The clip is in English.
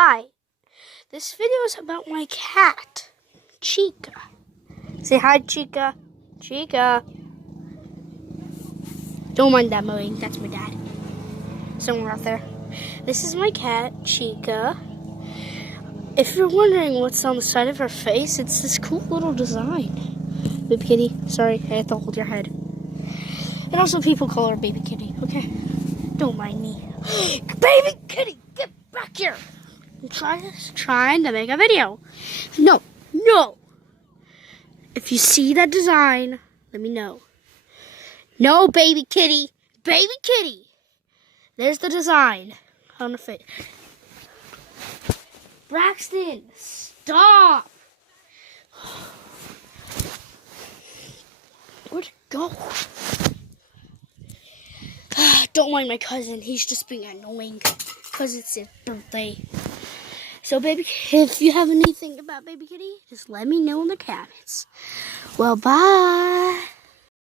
Hi, this video is about my cat, Chica. Say hi, Chica. Chica. Don't mind that mowing, that's my dad. Somewhere out there. This is my cat, Chica. If you're wondering what's on the side of her face, it's this cool little design. Baby kitty, sorry, I had to hold your head. And also people call her Baby Kitty, okay? Don't mind me. Baby Kitty, get back here! I'm trying to make a video. No. If you see that design, let me know. No, Baby Kitty. Baby Kitty. There's the design on the face. Braxton, stop. Where'd it go? Don't mind my cousin. He's just being annoying because it's his birthday. So, baby, if you have anything about Baby Kitty, just let me know in the comments. Well, bye.